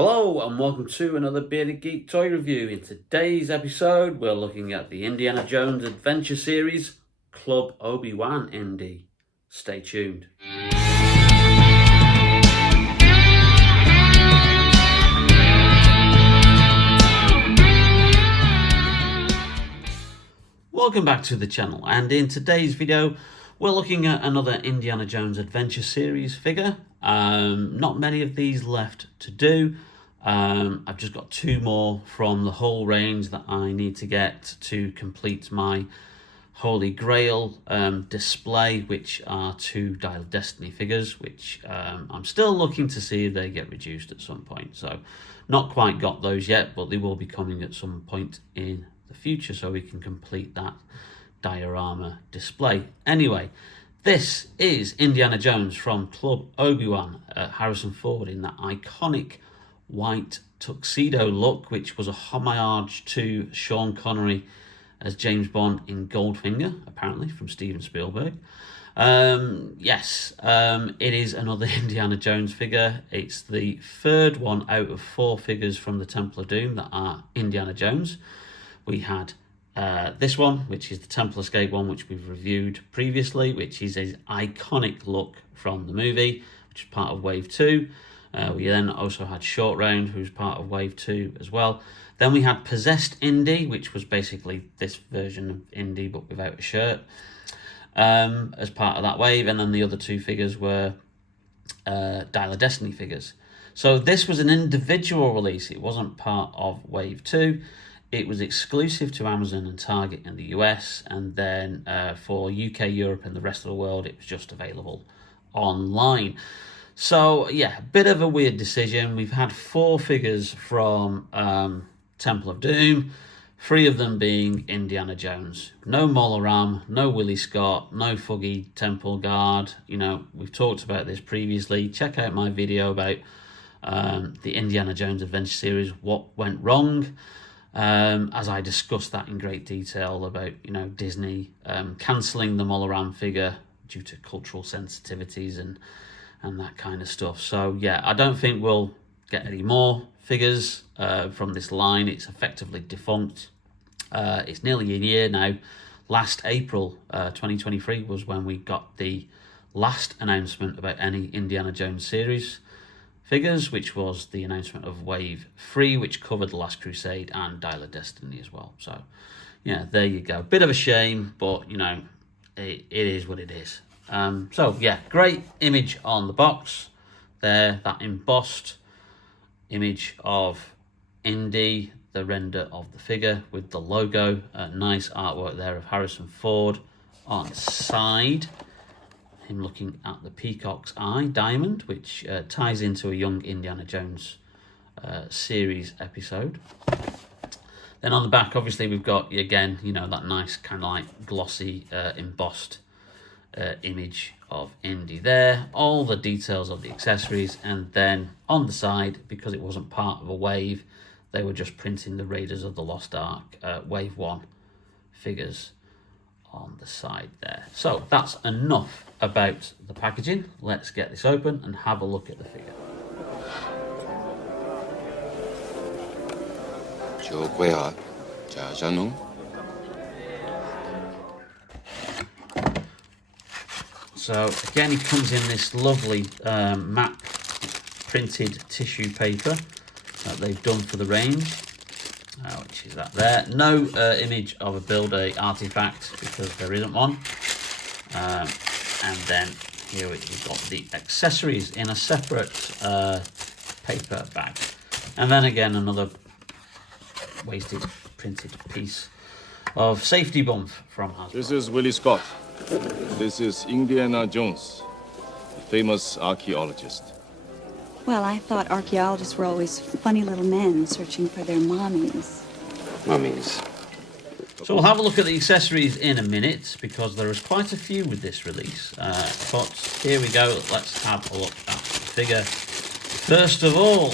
Hello and welcome to another Bearded Geek toy review. In today's episode we're looking at the Indiana Jones Adventure Series Club Obi-Wan Indy. Stay tuned. Welcome back to the channel, and in today's video we're looking at another Indiana Jones Adventure Series figure. Not many of these left to do. I've just got two more from the whole range that I need to get to complete my Holy Grail display, which are two Dial of Destiny figures, which I'm still looking to see if they get reduced at some point. So not quite got those yet, but they will be coming at some point in the future so we can complete that diorama display. Anyway, this is Indiana Jones from Club Obi-Wan, Harrison Ford in that iconic white tuxedo look, which was a homage to Sean Connery as James Bond in Goldfinger, apparently from Steven Spielberg. Yes, it is another Indiana Jones figure. It's the third one out of four figures from the Temple of Doom that are Indiana Jones. We had this one, which is the Temple Escape one, which we've reviewed previously, which is an iconic look from the movie, which is part of Wave 2. We then also had Short Round, who's part of Wave 2 as well. Then we had Possessed Indy, which was basically this version of Indy but without a shirt, as part of that wave. And then the other two figures were Dial of Destiny figures. So this was an individual release. It wasn't part of Wave 2. It was exclusive to Amazon and Target in the US, and then for UK, Europe, and the rest of the world, it was just available online. So, yeah, a bit of a weird decision. We've had four figures from Temple of Doom, three of them being Indiana Jones. No Mola Ram, no Willie Scott, no Fuggy Temple Guard. You know, we've talked about this previously. Check out my video about the Indiana Jones Adventure Series, What Went Wrong, as I discussed that in great detail about, you know, Disney cancelling the Mola Ram figure due to cultural sensitivities and that kind of stuff. So yeah, I don't think we'll get any more figures from this line. It's effectively defunct. It's nearly a year now. Last April 2023 was when we got the last announcement about any Indiana Jones series figures, which was the announcement of Wave 3, which covered The Last Crusade and Dial of Destiny as well. So yeah, there you go. Bit of a shame, but you know, it is what it is. So yeah, great image on the box there, that embossed image of Indy, the render of the figure with the logo. Nice artwork there of Harrison Ford on the side, him looking at the peacock's eye diamond, which ties into a young Indiana Jones series episode. Then on the back, obviously, we've got, again, you know, that nice kind of like glossy embossed image of Indy there, all the details of the accessories, and then on the side, because it wasn't part of a wave, they were just printing the Raiders of the Lost Ark Wave 1 figures on the side there. So that's enough about the packaging. Let's get this open and have a look at the figure. So again, it comes in this lovely matte printed tissue paper that they've done for the range, which is that there. No image of a build-a artifact because there isn't one. And then here we've got the accessories in a separate paper bag. And then again, another wasted printed piece of safety bump from Hasbro. This is Willie Scott. This is Indiana Jones, the famous archaeologist. Well, I thought archaeologists were always funny little men searching for their mommies. Mummies. So we'll have a look at the accessories in a minute, because there is quite a few with this release. But here we go, let's have a look at the figure. First of all,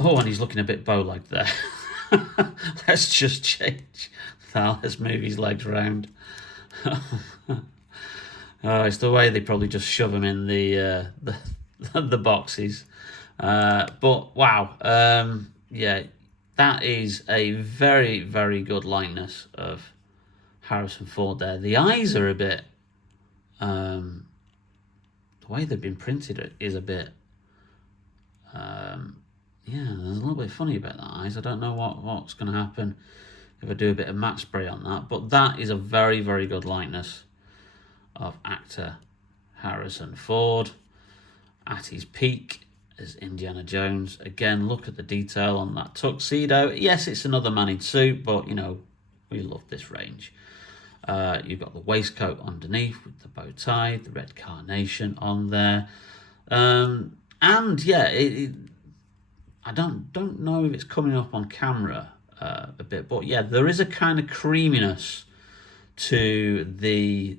oh, and he's looking a bit bow-legged there. Let's just change. Now let's move his legs around. Oh, it's the way they probably just shove him in the boxes. But wow, yeah, that is a very, very good likeness of Harrison Ford there. The eyes are a bit, the way they've been printed is a bit, yeah, there's a little bit funny about the eyes. I don't know what's going to happen if I do a bit of matte spray on that, but that is a very, very good likeness of actor Harrison Ford at his peak as Indiana Jones. Again, look at the detail on that tuxedo. Yes, it's another man in suit, but you know, we love this range. You've got the waistcoat underneath with the bow tie, the red carnation on there, and yeah, I don't know if it's coming up on camera a bit, but yeah, there is a kind of creaminess to the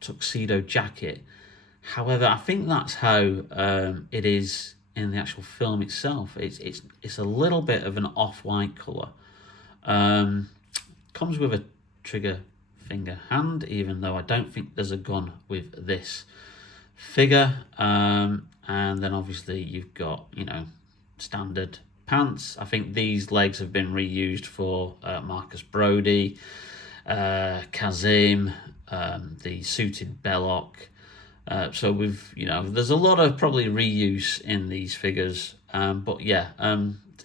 tuxedo jacket. However, I think that's how it is in the actual film itself. It's a little bit of an off-white colour. Comes with a trigger finger hand, even though I don't think there's a gun with this figure. And then obviously you've got, you know, standard pants. I think these legs have been reused for Marcus Brody, Kazim, the suited Belloc. So we've, you know, there's a lot of probably reuse in these figures, but yeah,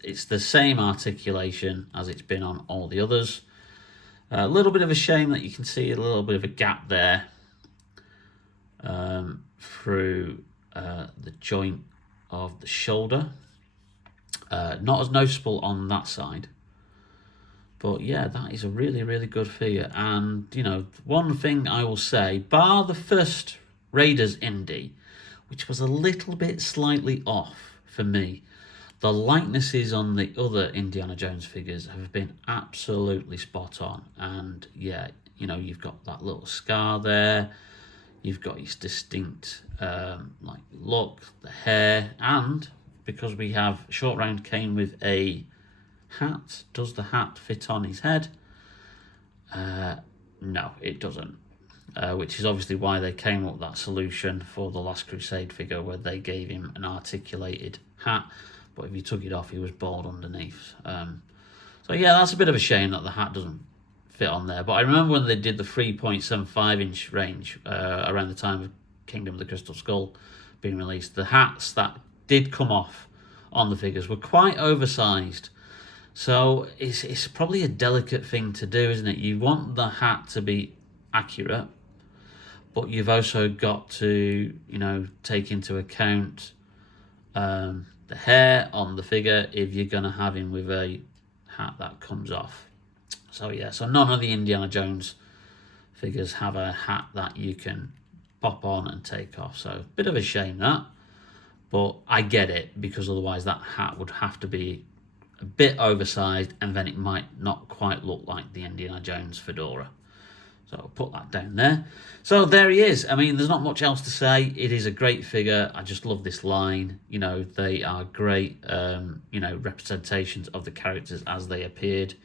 it's the same articulation as it's been on all the others. A little bit of a shame that you can see a little bit of a gap there through the joint of the shoulder. Not as noticeable on that side. But yeah, that is a really, really good figure. And, you know, one thing I will say, bar the first Raiders Indy, which was a little bit slightly off for me, the likenesses on the other Indiana Jones figures have been absolutely spot on. And yeah, you know, you've got that little scar there, you've got his distinct like look, the hair, and because we have Short Round came with a hat, does the hat fit on his head? No, it doesn't. Which is obviously why they came up with that solution for the Last Crusade figure, where they gave him an articulated hat, but if you took it off, he was bald underneath. So yeah, that's a bit of a shame that the hat doesn't fit on there. But I remember when they did the 3.75-inch range around the time of Kingdom of the Crystal Skull being released, the hats that did come off on the figures were quite oversized. So it's probably a delicate thing to do, isn't it? You want the hat to be accurate, but you've also got to, you know, take into account the hair on the figure if you're going to have him with a hat that comes off. So yeah, so none of the Indiana Jones figures have a hat that you can pop on and take off. So a bit of a shame that, but I get it, because otherwise that hat would have to be a bit oversized, and then it might not quite look like the Indiana Jones fedora. So I'll put that down there. So there he is. I mean, there's not much else to say. It is a great figure. I just love this line. You know, they are great, you know, representations of the characters as they appeared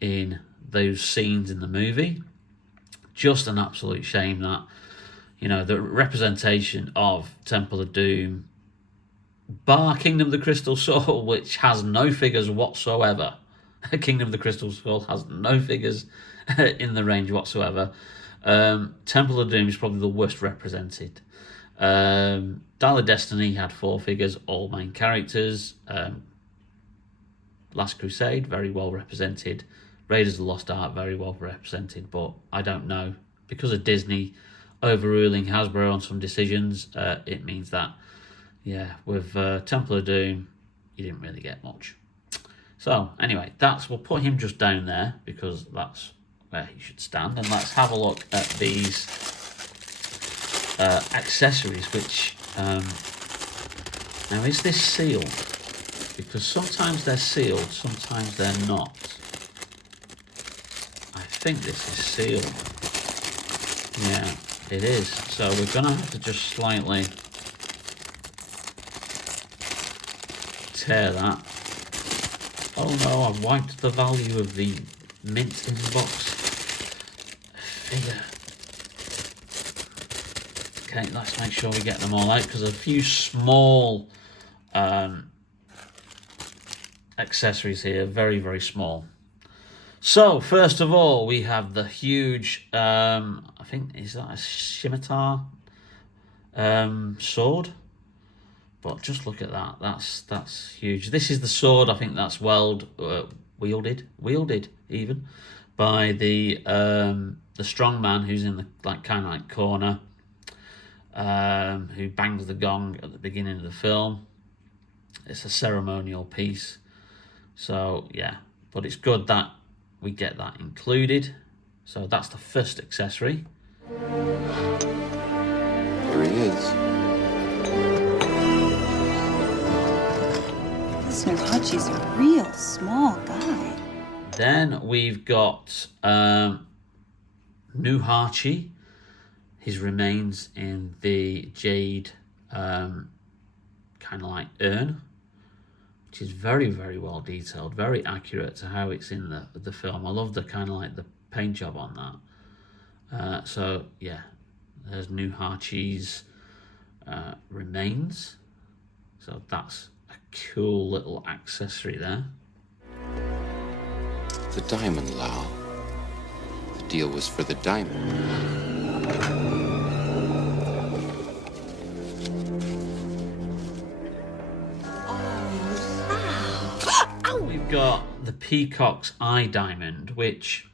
in those scenes in the movie. Just an absolute shame that, you know, the representation of Temple of Doom, bar Kingdom of the Crystal Skull, which has no figures whatsoever. Kingdom of the Crystal Skull has no figures in the range whatsoever. Temple of Doom is probably the worst represented. Dial of Destiny had 4 figures, all main characters. Last Crusade, very well represented. Raiders of the Lost Ark, very well represented, but I don't know. Because of Disney overruling Hasbro on some decisions, it means that, yeah, with Temple of Doom, you didn't really get much. So, anyway, we'll put him just down there, because that's where he should stand. And let's have a look at these accessories, which, now is this sealed? Because sometimes they're sealed, sometimes they're not. I think this is sealed. Yeah, it is. So we're going to have to just slightly tear that. Oh no, I've wiped the value of the mint in the box figure. Okay, let's make sure we get them all out, because a few small accessories here, very, very small. So, first of all, we have the huge, I think, is that a scimitar sword? But just look at that, that's huge. This is the sword, I think that's wielded even, by the strong man who's in the kind of corner, who bangs the gong at the beginning of the film. It's a ceremonial piece. So, yeah, but it's good that we get that included. So that's the first accessory. Here he is. Listener Hachi's a real small guy. Then we've got Nuhachi. His remains in the jade kind of like urn, which is very, very well detailed, very accurate to how it's in the film. I love the kind of like the paint job on that. So yeah, there's Nuhachi's remains. So that's a cool little accessory there. The diamond, Lao. The deal was for the diamond. We've got the peacock's eye diamond, which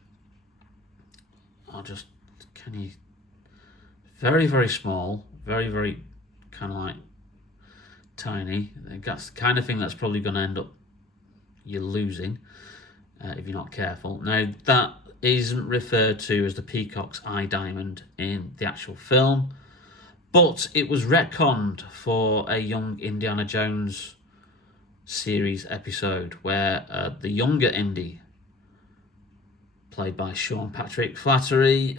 very, very small, very, very kind of like tiny. That's the kind of thing that's probably going to end up you losing if you're not careful. Now, that isn't referred to as the peacock's eye diamond in the actual film, but it was retconned for a young Indiana Jones series episode where the younger Indy, played by Sean Patrick Flannery,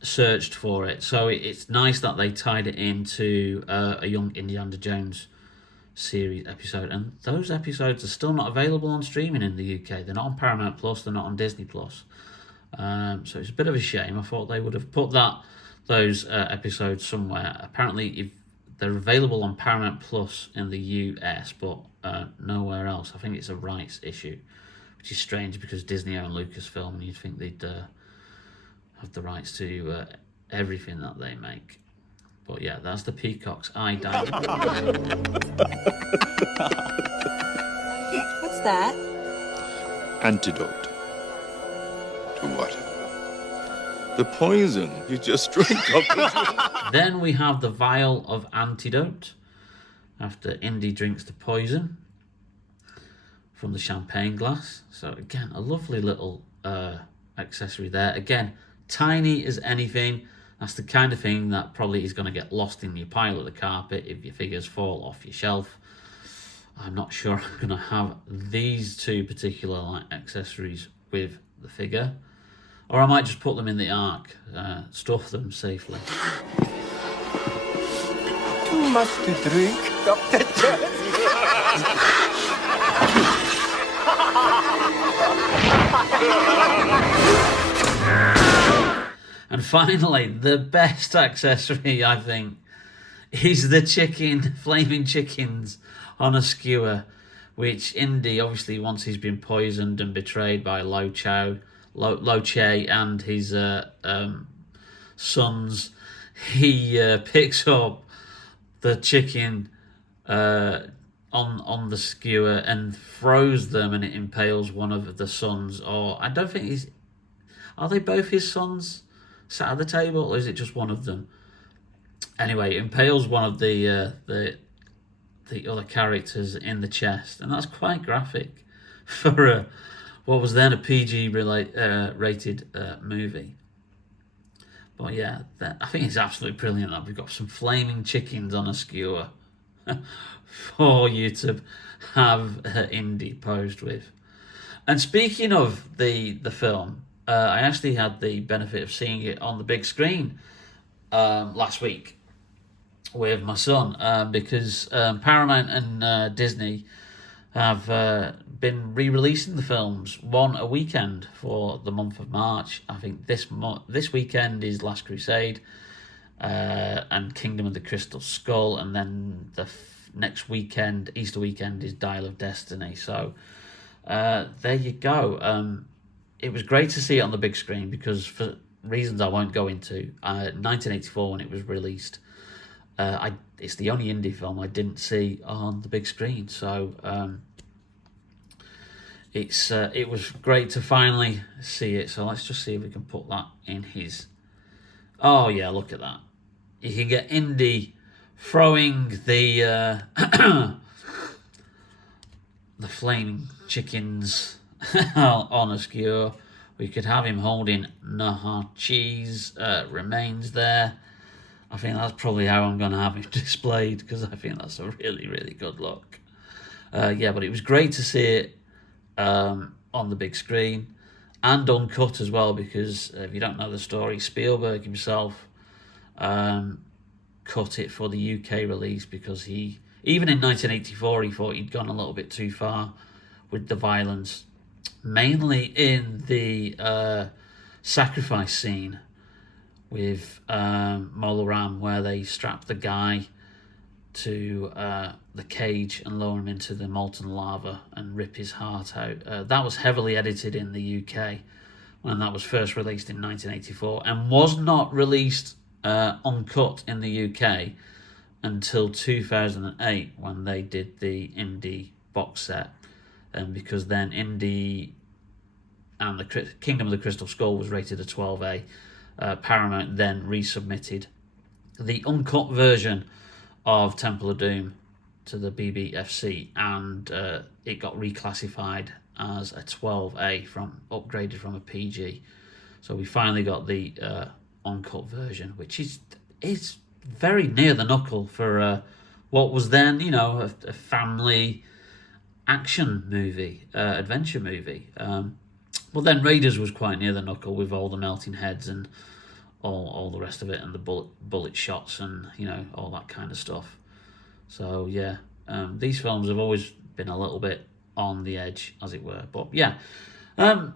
searched for it. So it's nice that they tied it into a young Indiana Jones series episode, and those episodes are still not available on streaming in the UK. They're not on Paramount Plus, they're not on Disney Plus. So it's a bit of a shame. I thought they would have put those episodes somewhere. Apparently, if they're available on Paramount Plus in the US, but nowhere else. I think it's a rights issue, which is strange because Disney own Lucasfilm, and you'd think they'd have the rights to everything that they make. But yeah, that's the peacock's eye diamond. What's that? Antidote. To what? The poison you just drank up. Then we have the vial of antidote, after Indy drinks the poison from the champagne glass. So again, a lovely little accessory there. Again, tiny as anything. That's the kind of thing that probably is going to get lost in your pile of the carpet if your figures fall off your shelf. I'm not sure I'm going to have these two particular accessories with the figure. Or I might just put them in the Ark, store them safely. Too much to drink, Dr. Jones. And finally, the best accessory, I think, is the flaming chickens on a skewer, which Indy, obviously, once he's been poisoned and betrayed by Lo Che and his sons, he picks up the chicken on the skewer and throws them, and it impales one of the sons. Or I don't think are they both his sons sat at the table, or is it just one of them? Anyway, it impales one of the other characters in the chest, and that's quite graphic for what was then a PG rated movie. But yeah, I think it's absolutely brilliant that we've got some flaming chickens on a skewer for you to have Indy posed with. And speaking of the film, I actually had the benefit of seeing it on the big screen last week with my son, because Paramount and Disney have been re-releasing the films one a weekend for the month of March. I think this weekend is Last Crusade, and and Kingdom of the Crystal Skull, and then the next weekend, Easter weekend, is Dial of Destiny. So there you go. It was great to see it on the big screen because for reasons I won't go into, 1984 when it was released, it's the only indie film I didn't see on the big screen. So it was great to finally see it. So let's just see if we can put that in his... Oh yeah, look at that. You can get Indy throwing the the flaming chickens on a skewer. We could have him holding Naha cheese remains there. I think that's probably how I'm going to have it displayed because I think that's a really, really good look. Yeah, but it was great to see it on the big screen and uncut as well, because if you don't know the story, Spielberg himself cut it for the UK release because he, even in 1984, he thought he'd gone a little bit too far with the violence, mainly in the sacrifice scene with Mola Ram, where they strap the guy to the cage and lower him into the molten lava and rip his heart out. That was heavily edited in the UK when that was first released in 1984 and was not released uncut in the UK until 2008 when they did the Indy box set. Because then Indy and the Kingdom of the Crystal Skull was rated a 12A. Paramount then resubmitted the uncut version of Temple of Doom to the BBFC, and it got reclassified as a 12A, upgraded from a PG. So we finally got the uncut version, which is very near the knuckle for what was then, a family action movie, adventure movie. Well, then Raiders was quite near the knuckle with all the melting heads and all the rest of it, and the bullet shots and all that kind of stuff. So yeah, these films have always been a little bit on the edge, as it were. But yeah, there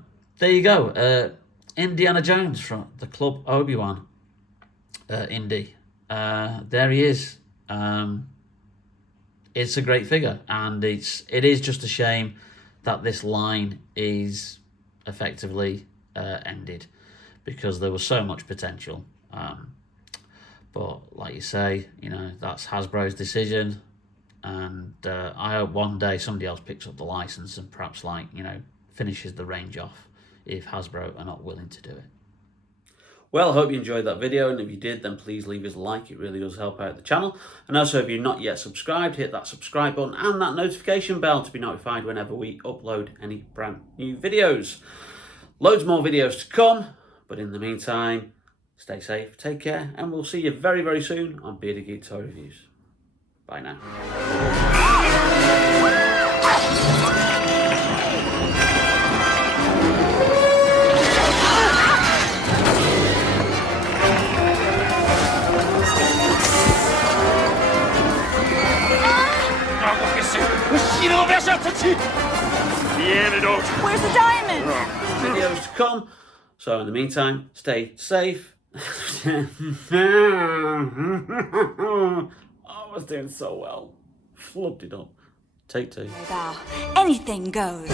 you go. Indiana Jones from the Club Obi-Wan, Indy. There he is. It's a great figure, and it is just a shame that this line is effectively ended, because there was so much potential. But like you say, that's Hasbro's decision, and I hope one day somebody else picks up the license and perhaps finishes the range off if Hasbro are not willing to do it. Well, I hope you enjoyed that video, and if you did, then please leave us a like. It really does help out the channel. And also, if you're not yet subscribed, hit that subscribe button and that notification bell to be notified whenever we upload any brand new videos. Loads more videos to come, but in the meantime, stay safe, take care, and we'll see you very, very soon on Bearded Geek Toy Reviews. Bye now. Where's the diamond? Videos to come. So in the meantime, stay safe. I was doing so well. Flubbed it up. Take two. Anything goes.